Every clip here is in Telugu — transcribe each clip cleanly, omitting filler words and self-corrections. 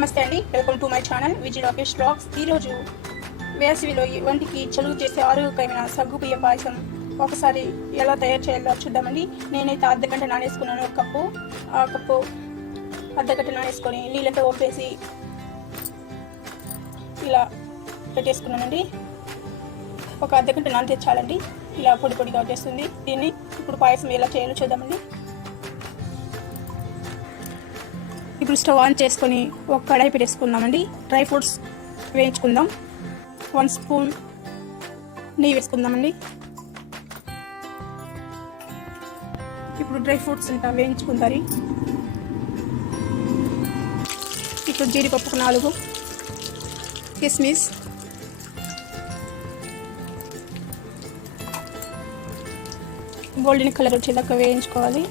నమస్తే అండి, welcome to my channel Vijay Rakesh blogs. ఈరోజు వేసవిలో వంటికి చలువు చేసే ఆరోగ్యకరమైన సగ్గుబియ్య పాయసం ఒకసారి ఎలా తయారు చేయాలో చూద్దామండి. నేనైతే అర్ధగంట నానేసుకున్నాను. ఆ కప్పు అర్ధగంట నానేసుకొని నీళ్ళతో ఒప్పేసి ఇలా పెట్టేసుకున్నానండి. ఒక అర్ధగంట నానితే చాలండి, ఇలా పొడి పొడిగా వచ్చేస్తుంది. దీన్ని ఇప్పుడు పాయసం ఎలా చేయాలో చూద్దామండి. ఇప్పుడు స్టవ్ ఆన్ చేసుకొని ఒక కడాయి పెట్టేసుకుందామండి. డ్రై ఫ్రూట్స్ వేయించుకుందాం. 1 స్పూన్ నెయ్యి వేసుకుందామండి. ఇప్పుడు డ్రై ఫ్రూట్స్ అంతా వేయించుకుంటారు. ఇప్పుడు జీడిపప్పు 4, కిస్మిస్, గోల్డెన్ కలర్ వచ్చేదాకా వేయించుకోవాలి.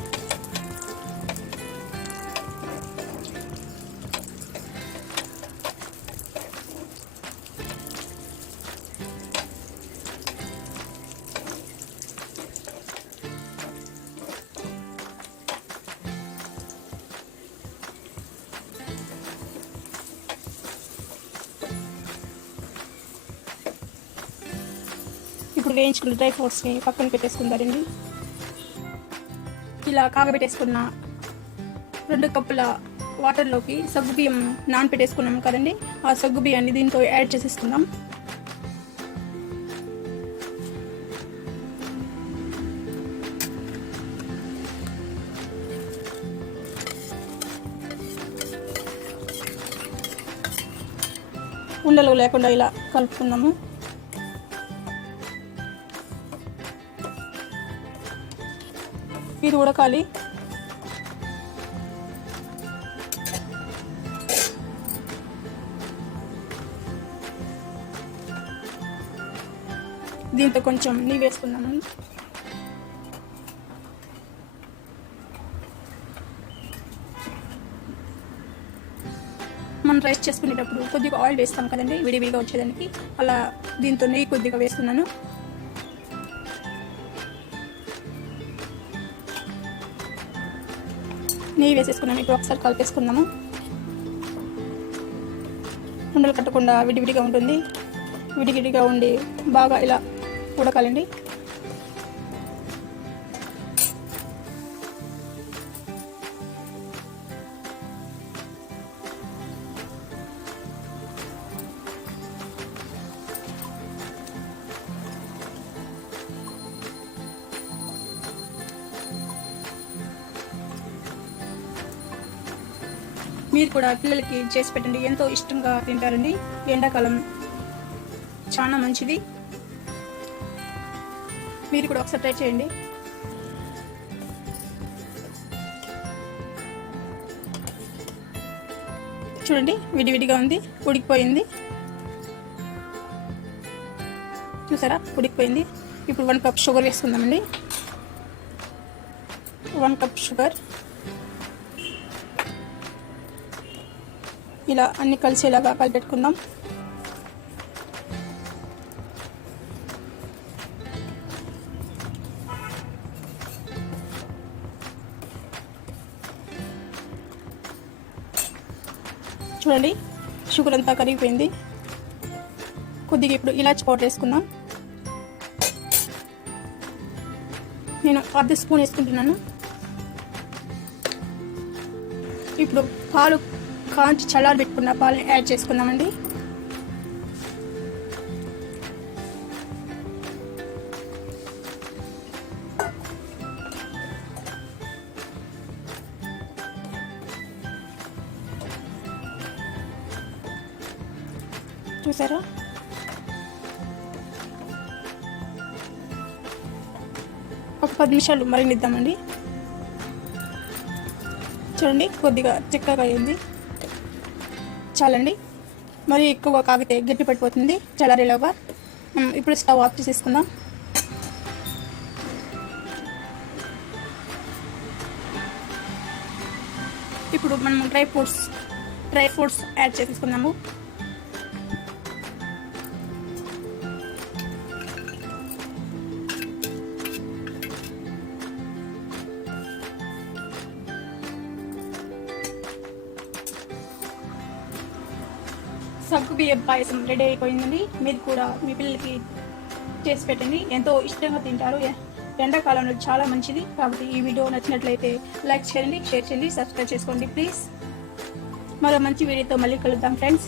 ఇప్పుడు వేయించుకున్న డ్రై ఫ్రూట్స్ని పక్కన పెట్టేసుకుంటారండి. ఇలా కాగబెట్టేసుకున్న 2 కప్పుల వాటర్లోకి సగ్గుబియ్యం నానబెట్టేసుకున్నాం కదండి, ఆ సగ్గుబియ్యాన్ని దీంతో యాడ్ చేసేసుకుందాం. ఉండలు లేకుండా ఇలా కలుపుకుందాము. ఇది ఉడకాలి. దీంతో కొంచెం నెయ్యి వేసుకుందాము. మనం రైస్ చేసుకునేటప్పుడు కొద్దిగా ఆయిల్ వేస్తాం కదండి, విడివిడిగా వచ్చేదానికి. అలా దీంతో నెయ్యి కొద్దిగా వేస్తున్నాను. నెయ్యి వేసేసుకున్నాము. ఇప్పుడు ఒకసారి కలిపేసుకుందాము. ఉండలు కట్టకుండా విడివిడిగా ఉంటుంది. విడివిడిగా ఉండి బాగా ఇలా ఉడకాలండి. మీరు కూడా పిల్లలకి చేసి పెట్టండి, ఎంతో ఇష్టంగా తింటారండి. ఎండాకాలం చాలా మంచిది. మీరు కూడా ఒకసారి ట్రై చేయండి. చూడండి, విడివిడిగా ఉంది, ఉడికిపోయింది. చూసారా, ఉడికిపోయింది. ఇప్పుడు 1 కప్ షుగర్ వేసుకుందామండి. 1 కప్ షుగర్ ఇలా అన్ని కలిసేలాగా కలిపెట్టుకుందాం. చూడండి, షుగర్ అంతా కరిగిపోయింది. కొద్దిగా ఇప్పుడు ఇలాచి పౌడర్ వేసుకుందాం. నేను 1/2 స్పూన్ వేసుకుంటున్నాను. ఇప్పుడు పాలు కాంచి చల్లారి పెట్టుకున్న పాలని యాడ్ చేసుకుందామండి. చూసారా, ఒక 10 నిమిషాలు మరిగిద్దామండి. చూడండి, కొద్దిగా చిక్కగా అయింది. చాలండి, మరి ఎక్కువ కాగితే గట్టి పడిపోతుంది చల్లారేలోగా. ఇప్పుడు స్టవ్ ఆఫ్ చేసేసుకుందాం. ఇప్పుడు మనం డ్రై ఫ్రూట్స్ యాడ్ చేసేసుకుందాము. సగ్గు బియ్యం పాయసం రెడీ అయిపోయిందండి. మీరు కూడా మీ పిల్లలకి చేసి పెట్టండి, ఎంతో ఇష్టంగా తింటారు. ఎండాకాలంలో చాలా మంచిది. కాబట్టి ఈ వీడియో నచ్చినట్లయితే లైక్ చేయండి, షేర్ చేయండి, సబ్స్క్రైబ్ చేసుకోండి ప్లీజ్. మరో మంచి వీడియోతో మళ్ళీ కలుద్దాం ఫ్రెండ్స్.